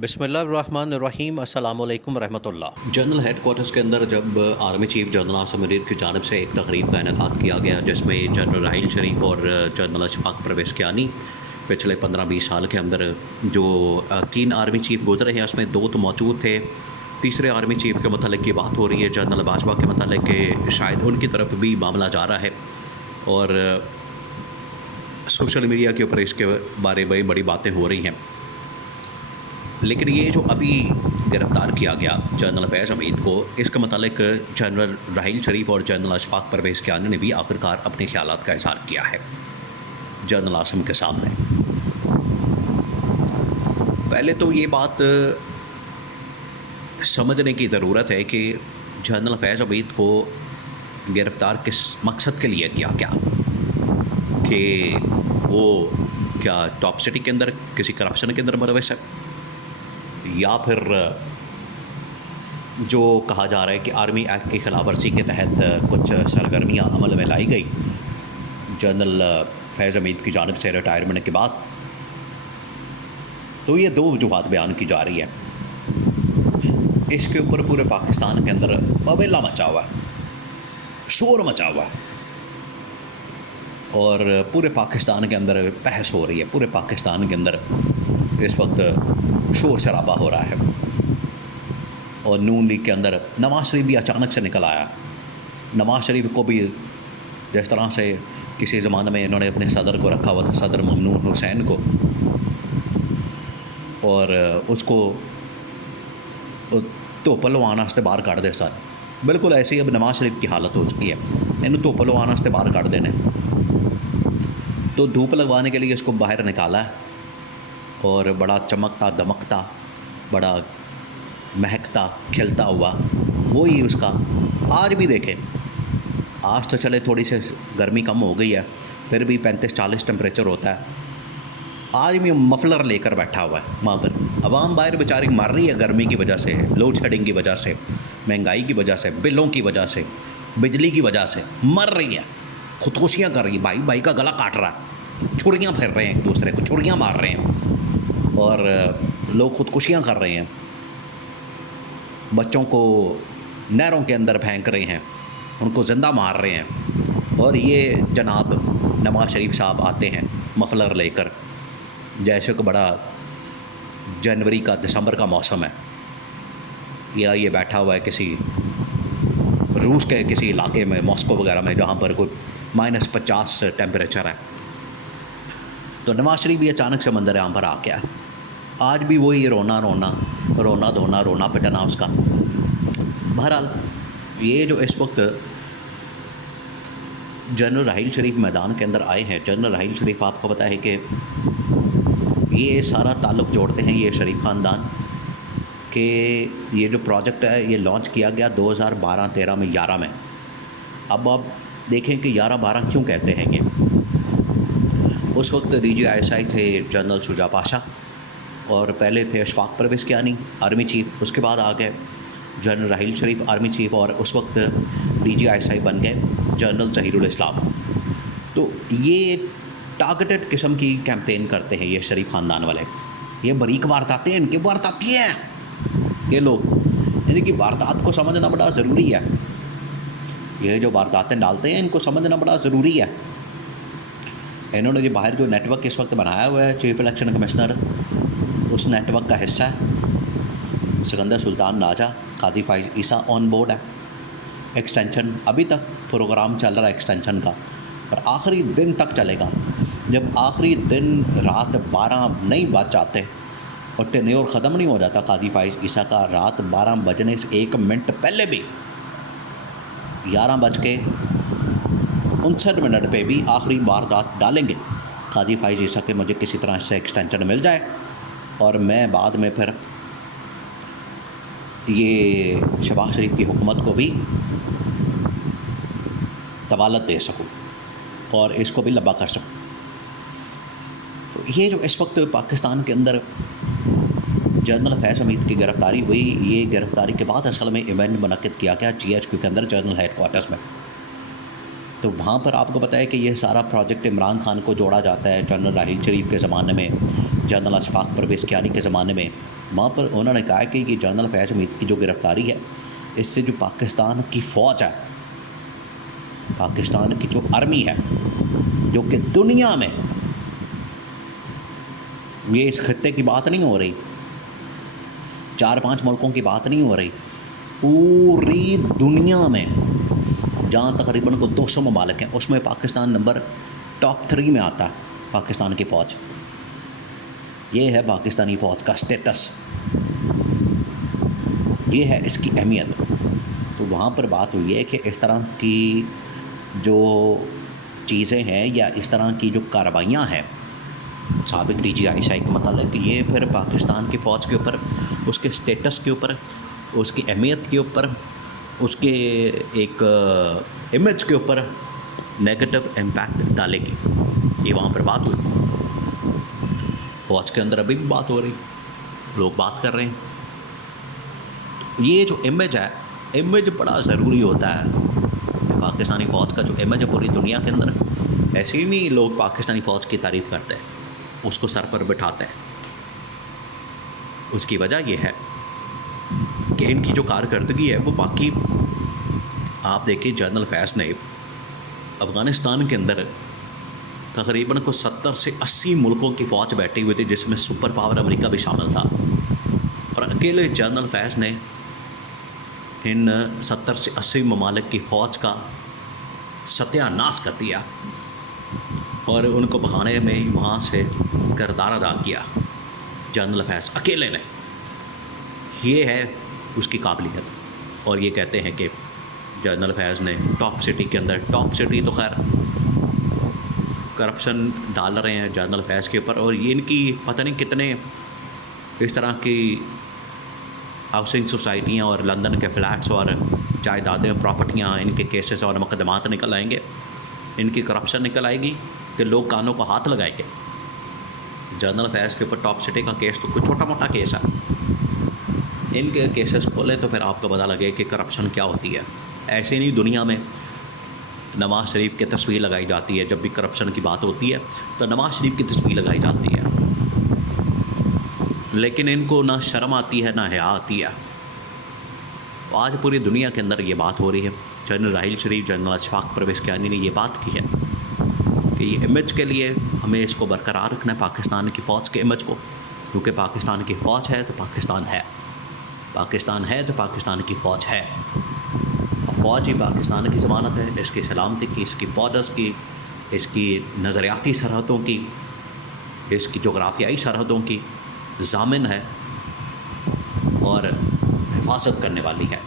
बिस्मिल्लाहिर्रहमानिर्रहीम अस्सलामुअलैकुम रहमतुल्लाह। जनरल हेडक्वार्टर्स के अंदर जब army chief general Asim Munir की जानिब से एक तकरीब का इनेकाद किया गया जिसमें जनरल राहील शरीफ और जनरल अशफाक परवेज़ कियानी पिछले 15-20 साल के अंदर जो 3 आर्मी चीफ गुजरे हैं उसमें 2 तो मौजूद थे। तीसरे आर्मी चीफ के मतलब की बात हो रही है जनरल बाजवा के मतलब कि शायद उनकी तरफ भी मामला जा रहा है और सोशल मीडिया के ऊपर इसके बारे में बड़ी बातें हो रही हैं। लेकिन ये जो अभी गिरफ़्तार किया गया जनरल फैज़ हमीद को, इसके मतलब जनरल राहील शरीफ और जनरल अशफाक परवेज़ कियानी ने भी आखिरकार अपने ख्यालात का इज़हार किया है जनरल आसिम के सामने। पहले तो ये बात समझने की ज़रूरत है कि जनरल फैज़ हमीद को गिरफ़्तार किस मकसद के लिए किया गया, कि वो क्या टॉप सिटी के अंदर किसी करप्शन के अंदर मुलविस है, या फिर जो कहा जा रहा है कि आर्मी एक्ट की खिलाफ वर्जी के तहत कुछ सरगर्मियाँ अमल में लाई गई जनरल फैज़ हमीद की जानिब से रिटायरमेंट के बाद। तो ये 2 वजूहात बयान की जा रही है। इसके ऊपर पूरे पाकिस्तान के अंदर बवेला मचा हुआ है, शोर मचा हुआ है और पूरे पाकिस्तान के अंदर बहस हो रही है। पूरे पाकिस्तान के अंदर इस वक्त शोर शराबा हो रहा है और नून लीग के अंदर नवाज़ शरीफ भी अचानक से निकल आया। नवाज़ शरीफ को भी जिस तरह से किसी ज़माने में इन्होंने अपने सदर को रखा हुआ था, सदर ममनून हुसैन को, और उसको धुप्प लवाने वास्ते बाहर कढ़ दे सन, बिल्कुल ऐसे ही अब नवाज़ शरीफ की हालत हो चुकी है। इन्हें धुप्प लवाने वास्ते बाहर कढ़ देने, तो धूप लगवाने के लिए इसको बाहर निकाला है और बड़ा चमकता दमकता, बड़ा महकता खिलता हुआ वो ही उसका आज भी देखें। आज तो चले थोड़ी सी गर्मी कम हो गई है, फिर भी 35-40 टेम्परेचर होता है। आज भी मफलर लेकर बैठा हुआ है वहाँ पर। आवाम बाहर बेचारी मर रही है गर्मी की वजह से, लोड शेडिंग की वजह से, महंगाई की वजह से, बिलों की वजह से, बिजली की वजह से मर रही है, खुदकुशियाँ कर रही है, भाई भाई का गला काट रहा है, छुरियाँ फेर रहे हैं, एक दूसरे को छुरियाँ मार रहे हैं और लोग खुदकुशियाँ कर रहे हैं, बच्चों को नहरों के अंदर फेंक रहे हैं, उनको ज़िंदा मार रहे हैं। और ये जनाब नवाज़ शरीफ साहब आते हैं मफलर लेकर, जैसे कि बड़ा जनवरी का दिसंबर का मौसम है, या ये बैठा हुआ है किसी रूस के किसी इलाके में, मॉस्को वगैरह में, जहाँ पर कोई -50 टेम्परेचर है। तो नवाज़ शरीफ भी अचानक से मंजर आम पर आ गया। आज भी वही रोना रोना रोना धोना रोना पिटना उसका। बहरहाल ये जो इस वक्त जनरल राहील शरीफ मैदान के अंदर आए हैं, जनरल राहील शरीफ आपको पता है कि ये सारा ताल्लुक़ जोड़ते हैं ये शरीफ ख़ानदान के। ये जो प्रोजेक्ट है ये लॉन्च किया गया 2012-13 में, 11 में। अब आप देखें कि 11-12 क्यों कहते हैं ये। उस वक्त DGISI थे जनरल शुजा पाशा, और पहले थे अशफाक परवेज़ कियानी आर्मी चीफ, उसके बाद आ गए जनरल राहील शरीफ आर्मी चीफ, और उस वक्त DGISI बन गए जनरल ज़हीरुल इस्लाम। तो ये टारगेटेड किस्म की कैंपेन करते हैं ये शरीफ ख़ानदान वाले। ये बारीक वारदातें इनकी वारदाती हैं ये लोग, इनकी वारदात को समझना बड़ा ज़रूरी है। ये जो वारदातें डालते हैं इनको समझना बड़ा ज़रूरी है। इन्होंने जो बाहर जो नेटवर्क इस वक्त बनाया हुआ है, चीफ इलेक्शन कमिश्नर उस नेटवर्क का हिस्सा है। सिकंदर सुल्तान नाजा, कादी फाइज ईसा ऑन बोर्ड है। एक्सटेंशन अभी तक प्रोग्राम चल रहा है एक्सटेंशन का, और आखिरी दिन तक चलेगा। जब आखिरी दिन रात 12 नहीं बज जाते और टेन्योर ख़त्म नहीं हो जाता कादी फाइज ईसा का, रात 12 बजने से 1 मिनट पहले भी 11:59 पे भी आखिरी वारदात डालेंगे कादी फाइज ईसा के, मुझे किसी तरह से एक्सटेंशन मिल जाए और मैं बाद में फिर ये शहबाज शरीफ की हुकूमत को भी तवालत दे सकूं और इसको भी लंबा कर सकूं। तो ये जो इस वक्त पाकिस्तान के अंदर जनरल फैज़ हमीद की गिरफ़्तारी हुई, ये गिरफ़्तारी के बाद असल में इवेंट मुनक़्क़िद किया गया GHQ के अंदर जनरल हेडक्वार्टर्स में। तो वहाँ पर आपको पता है कि ये सारा प्रोजेक्ट इमरान खान को जोड़ा जाता है जनरल राहील शरीफ के ज़माने में, जनरल अशफाक परवेज़ कियानी के ज़माने में, वहाँ पर उन्होंने कहा कि ये जनरल फैज़ हमीद की जो गिरफ़्तारी है, इससे जो पाकिस्तान की फ़ौज है, पाकिस्तान की जो आर्मी है, जो कि दुनिया में, ये इस खत्ते की बात नहीं हो रही, 4-5 मुल्कों की बात नहीं हो रही, पूरी दुनिया में जहाँ तकरीबन को 200 ममालिक हैं, उसमें पाकिस्तान नंबर टॉप 3 में आता है। पाकिस्तान की फ़ौज, ये है पाकिस्तानी फ़ौज का स्टेटस, ये है इसकी अहमियत। तो वहाँ पर बात हुई है कि इस तरह की जो चीज़ें हैं या इस तरह की जो कार्रवाइयाँ हैं साबिक DGI के मतलब, ये फिर पाकिस्तान की फ़ौज के ऊपर, उसके स्टेटस के ऊपर, उसकी अहमियत के ऊपर, उसके एक इमेज के ऊपर नेगेटिव इम्पैक्ट डालेगी। ये वहाँ पर बात हुई। फ़ौज के अंदर अभी भी बात हो रही, लोग बात कर रहे हैं। ये जो इमेज है, इमेज बड़ा ज़रूरी होता है। पाकिस्तानी फ़ौज का जो इमेज है पूरी दुनिया के अंदर, ऐसे ही नहीं लोग पाकिस्तानी फ़ौज की तारीफ़ करते हैं, उसको सर पर बिठाते हैं। उसकी वजह यह है कि इनकी जो कारकर्दगी है वो बाकी, आप देखिए जनरल फैज़ ने अफ़गानिस्तान के अंदर तकरीबन को 70 से 80 मुल्कों की फ़ौज बैठी हुई थी, जिसमें सुपर पावर अमेरिका भी शामिल था, और अकेले जनरल फैज़ ने इन 70 से 80 ममालिक की फ़ौज का सत्यानाश कर दिया और उनको भगाने में वहाँ से किरदार अदा किया जनरल फैज़ अकेले ने। ये है उसकी काबिलियत। और ये कहते हैं कि जनरल फैज़ ने टॉप सिटी के अंदर, टॉप सिटी तो खैर करप्शन डाल रहे हैं जनरल फैज़ के ऊपर, और ये इनकी पता नहीं कितने इस तरह की हाउसिंग सोसाइटियाँ और लंदन के फ्लैट्स और जायदादें, प्रॉपर्टियाँ, इनके केसेस और मुकदमात निकल आएंगे, इनकी करप्शन निकल आएगी कि लोग कानों को हाथ लगाएंगे। जनरल फैज़ के ऊपर टॉप सिटी का केस तो कोई छोटा मोटा केस है, इनके केसेस खोलें तो फिर आपको पता लगे कि करप्शन क्या होती है। ऐसे नहीं दुनिया में नवाज़ शरीफ की तस्वीर लगाई जाती है, जब भी करप्शन की बात होती है तो नवाज़ शरीफ की तस्वीर लगाई जाती है, लेकिन इनको ना शर्म आती है ना हया आती है। आज पूरी दुनिया के अंदर ये बात हो रही है। जनरल राहील शरीफ, जनरल अशफाक परवेज़ कियानी ने ये बात की है कि ये इमेज के लिए हमें इसको बरकरार रखना है, पाकिस्तान की फ़ौज के इमेज को, क्योंकि पाकिस्तान की फ़ौज है तो पाकिस्तान है, पाकिस्तान है तो पाकिस्तान की फ़ौज है। फ़ौज ही पाकिस्तान की ज़मानत है, इसकी सलामती की, इसकी बॉर्डर्स की, इसकी नज़रियाती सरहदों की, इसकी जोग्राफियाई सरहदों की ज़ामिन है और हिफाजत करने वाली है।